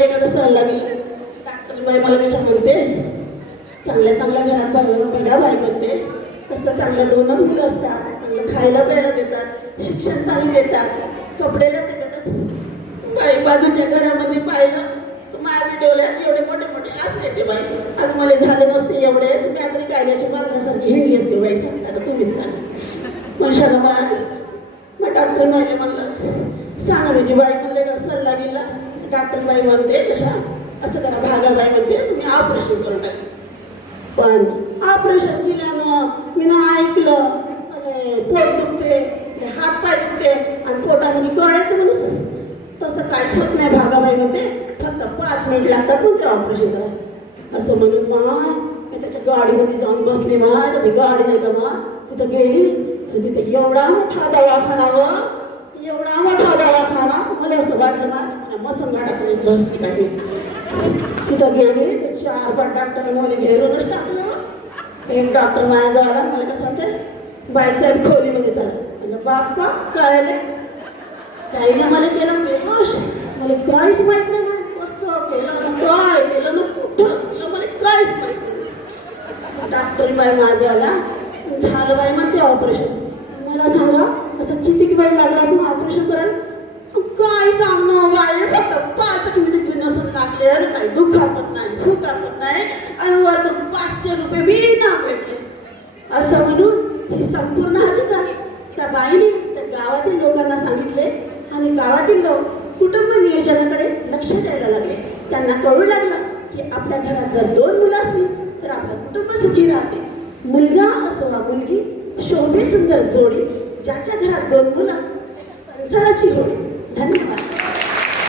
बाई एखादा सहला गेला डॉक्टर बाई मला कशा म्हणते चांगल्या चांगल्या घरात बघा बाई म्हणते कसं चांगल्या दोनच मुलं असतात चांगलं खायला प्यायला देतात शिक्षण पाणी देतात कपड्याला देतात बाई बाजूच्या घरामध्ये पाहिलं तर माझ्या डोळ्यात एवढे मोठे मोठे आस येते बाई आज मला झाले नसते एवढे तुम्ही आता कायद्याची मात्रासारखी हिंडली असते बाई सांग आता तुम्हीच सांग मनुष्याला मग डॉक्टर माहिती म्हणलं सांगा त्याची बाई म्हणले का सल्ला गेला डॉक्टर बाई म्हणते कशा असं करा भागाबाई म्हणते तुम्ही ऑपरेशन करून टाका पण ऑपरेशन केल्यानं मी ना ऐकलं अरे पोट दुखते हात पाय दुखते आणि पोटामध्ये कळ येतं म्हणून तसं काहीच होत नाही भागाबाई म्हणते फक्त 5 मिनिट लागतात पण ते ऑपरेशन करा असं म्हणून माय मी त्याच्या गाडीमध्ये जाऊन बसले माय तर ती गाडी नाही का मा तिथं गेली तर तिथे एवढा मोठा दवाखाना व एवढा मोठा दवाखाना मला असं वाटलं ना मसंगाटाकडे बसली काही तिथं गेली तर 4-5 डॉक्टर मला घेरूनच टाकलं एक डॉक्टर माझ्या जवळ आला मला कसं म्हणते बाईसाहेब खोलीमध्ये चला म्हणजे बाप्पा काय आले ताईने मला केलं बेहोश मला काहीच माहित नाही कसं केलं काय केलं ना कुठं केलं मला काहीच माहित नाही डॉक्टर बाई माझ्या आला झालं बाई म्हणते ऑपरेशन मला सांगा असं किती वेळ लागला असं ऑपरेशन करायला काय सांगणं बाई फक्त 5 मिनिट नसून लागले काही दुखापत नाही फुकापत नाही आणि वर 500 रुपये बी ना भेटले असं म्हणून ही संपूर्ण अधिकारी त्या बाईने त्या गावातील लोकांना सांगितले आणि गावातील लोक कुटुंब नियोजनाकडे लक्ष द्यायला लागले त्यांना कळू लागलं की आपल्या घरात जर 2 मुलं असली तर आपलं कुटुंब सुखी राहते मुलगा असो वा मुलगी शोभे सुंदर जोडी ज्याच्या घरात 2 मुलं संसाराची होडी धन्यवाद